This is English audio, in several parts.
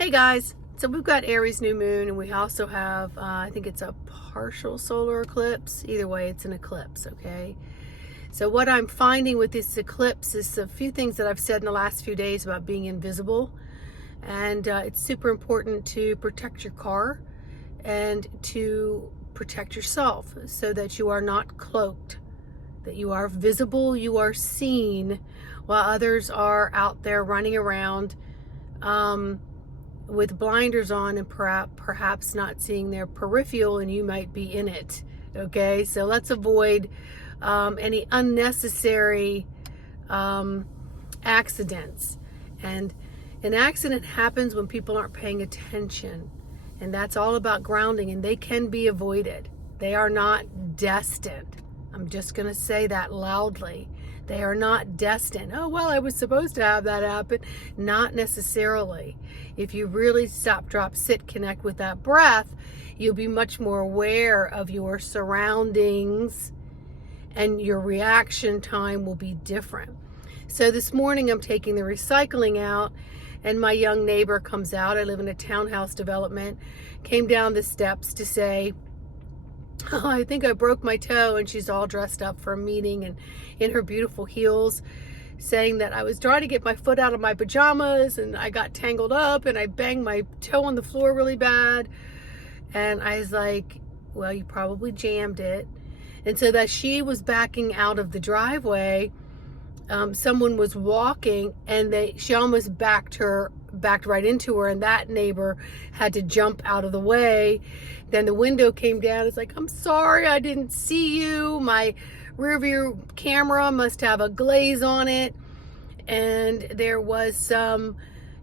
Hey guys, so we've got Aries new moon and we also have, I think it's a partial solar eclipse. Either way, it's an eclipse, okay? So what I'm finding with this eclipse is a few things that I've said in the last few days about being invisible. And it's super important to protect your car and to protect yourself so that you are not cloaked, that you are visible, you are seen, while others are out there running around with blinders on and perhaps not seeing their peripheral, and you might be in it. Okay, so let's avoid any unnecessary accidents. And an accident happens when people aren't paying attention, and that's all about grounding, and they can be avoided. They are not destined. I'm just going to say that loudly. They are not destined. Oh, well, I was supposed to have that happen. Not necessarily. If you really stop, drop, sit, connect with that breath, you'll be much more aware of your surroundings, and your reaction time will be different. So this morning I'm taking the recycling out, and my young neighbor comes out. I live in a townhouse development. Came down the steps to say, oh, I think I broke my toe, and she's all dressed up for a meeting and in her beautiful heels, saying that I was trying to get my foot out of my pajamas and I got tangled up and I banged my toe on the floor really bad. And I was like, well, you probably jammed it. And so that she was backing out of the driveway, someone was walking and she almost backed right into her, and that neighbor had to jump out of the way. Then the window came down. It's like, I'm sorry, I didn't see you. My rear view camera must have a glaze on it. And there was some,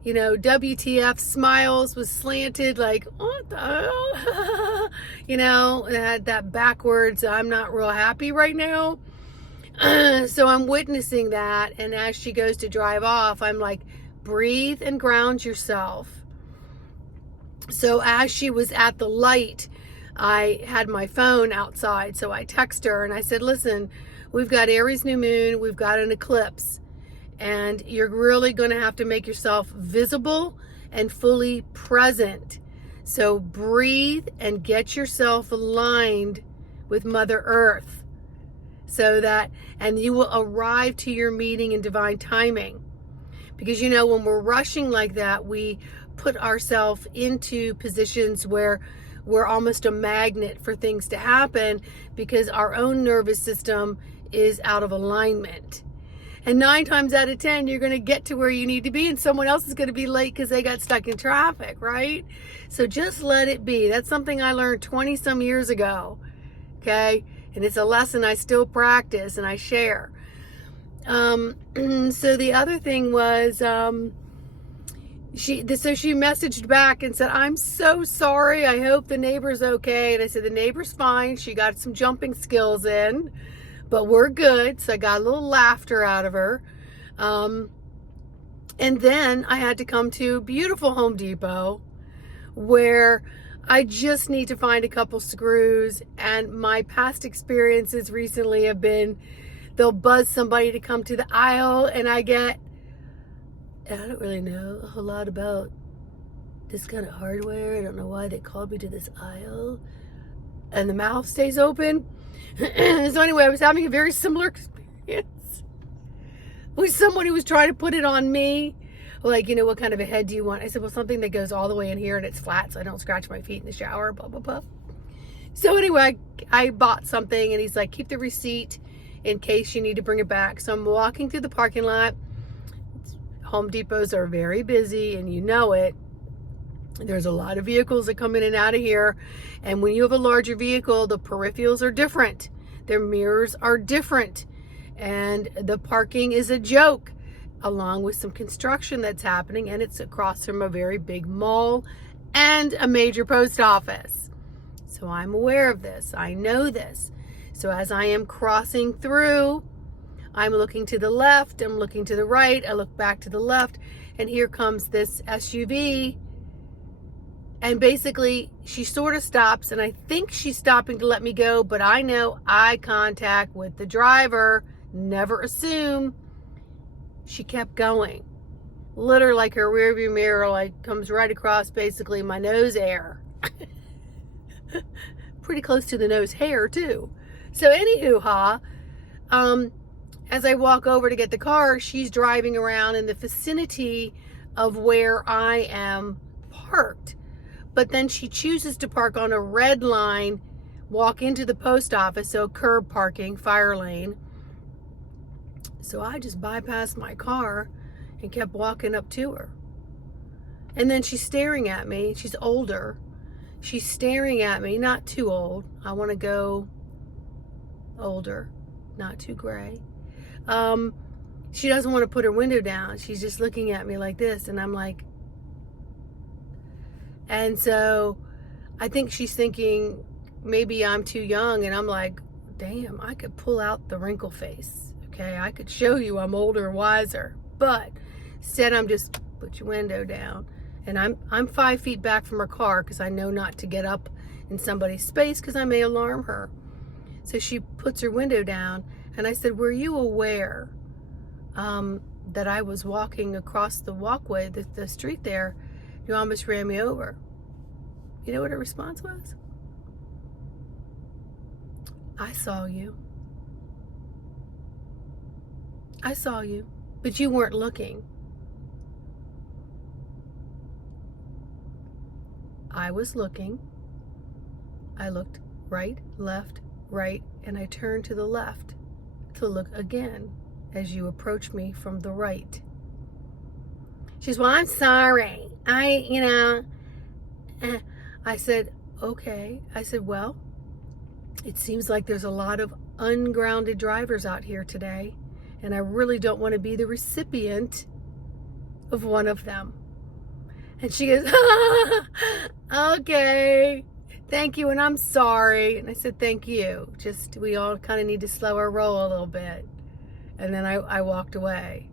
WTF smiles was slanted, like, what the hell? It had that backwards, I'm not real happy right now. So I'm witnessing that. And as she goes to drive off, I'm like, breathe and ground yourself. So as she was at the light, I had my phone outside. So I text her and I said, listen, we've got Aries new moon, we've got an eclipse, and you're really going to have to make yourself visible and fully present. So breathe and get yourself aligned with Mother Earth, so that, and you will arrive to your meeting in divine timing. Because when we're rushing like that, we put ourselves into positions where we're almost a magnet for things to happen, because our own nervous system is out of alignment. And 9 times out of 10, you're going to get to where you need to be, and someone else is going to be late because they got stuck in traffic, right? So just let it be. That's something I learned 20 some years ago. Okay. And it's a lesson I still practice and I share. So the other thing was, she messaged back and said, I'm so sorry. I hope the neighbor's okay. And I said, the neighbor's fine. She got some jumping skills in, but we're good. So I got a little laughter out of her. And then I had to come to beautiful Home Depot, where I just need to find a couple screws. And my past experiences recently have been, they'll buzz somebody to come to the aisle, and I don't really know a whole lot about this kind of hardware. I don't know why they called me to this aisle. And the mouth stays open. So anyway, I was having a very similar experience with someone who was trying to put it on me. Like, what kind of a head do you want? I said, well, something that goes all the way in here and it's flat so I don't scratch my feet in the shower, blah, blah, blah. So anyway, I bought something, and he's like, keep the receipt in case you need to bring it back. So I'm walking through the parking lot. Home Depots are very busy, and you know it. There's a lot of vehicles that come in and out of here. And when you have a larger vehicle, the peripherals are different. Their mirrors are different. And the parking is a joke, along with some construction that's happening. And it's across from a very big mall and a major post office. So I'm aware of this. I know this. So as I am crossing through, I'm looking to the left, I'm looking to the right, I look back to the left, and here comes this SUV. And basically, she sort of stops, and I think she's stopping to let me go, but I know eye contact with the driver, never assume. She kept going. literally like her rearview mirror like comes right across basically my nose air. Pretty close to the nose hair too. So anywho, as I walk over to get the car, she's driving around in the vicinity of where I am parked. But then she chooses to park on a red line, walk into the post office, so curb parking, fire lane. So I just bypassed my car and kept walking up to her. And then she's staring at me. She's older. She's staring at me, not too old. I want to go older, not too gray. She doesn't want to put her window down. She's just looking at me like this, and I'm like, and so I think she's thinking maybe I'm too young, and I'm like, damn, I could pull out the wrinkle face. Okay, I could show you I'm older and wiser, but instead I'm just put your window down. And I'm 5 feet back from her car because I know not to get up in somebody's space because I may alarm her. So she puts her window down, and I said, were you aware that I was walking across the walkway, the street there? You almost ran me over. You know what her response was? I saw you. I saw you, but you weren't looking. I was looking. I looked right, left, right, and I turned to the left to look again as you approached me from the right. She's, well, I'm sorry. I said, okay. I said, well, it seems like there's a lot of ungrounded drivers out here today, and I really don't want to be the recipient of one of them. And she goes, okay, thank you, and I'm sorry. And I said, thank you. Just, we all kind of need to slow our roll a little bit. And then I walked away.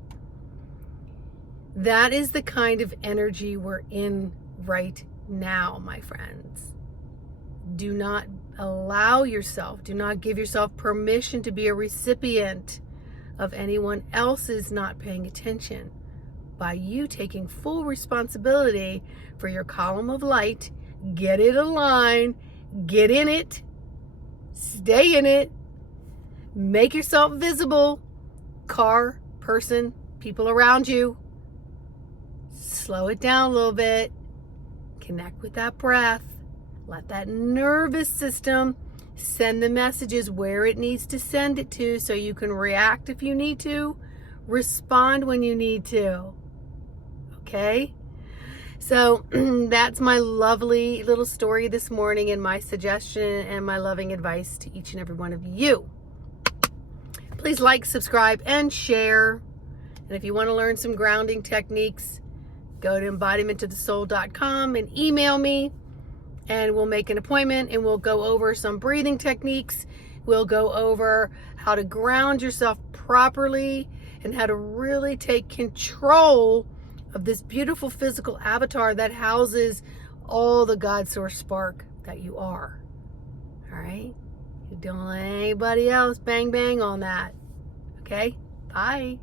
That is the kind of energy we're in right now, my friends. Do not allow yourself, do not give yourself permission to be a recipient of anyone else's not paying attention. By you taking full responsibility for your column of light, get it aligned, get in it, stay in it, make yourself visible, car, person, people around you. Slow it down a little bit, connect with that breath, let that nervous system send the messages where it needs to send it to so you can react if you need to, respond when you need to. Okay? So that's my lovely little story this morning and my suggestion and my loving advice to each and every one of you. Please like, subscribe, and share. And if you want to learn some grounding techniques, go to embodimentofthesoul.com and email me, and we'll make an appointment and we'll go over some breathing techniques. We'll go over how to ground yourself properly and how to really take control of this beautiful physical avatar that houses all the God source spark that you are. All right? You don't let anybody else bang bang on that. Okay? Bye.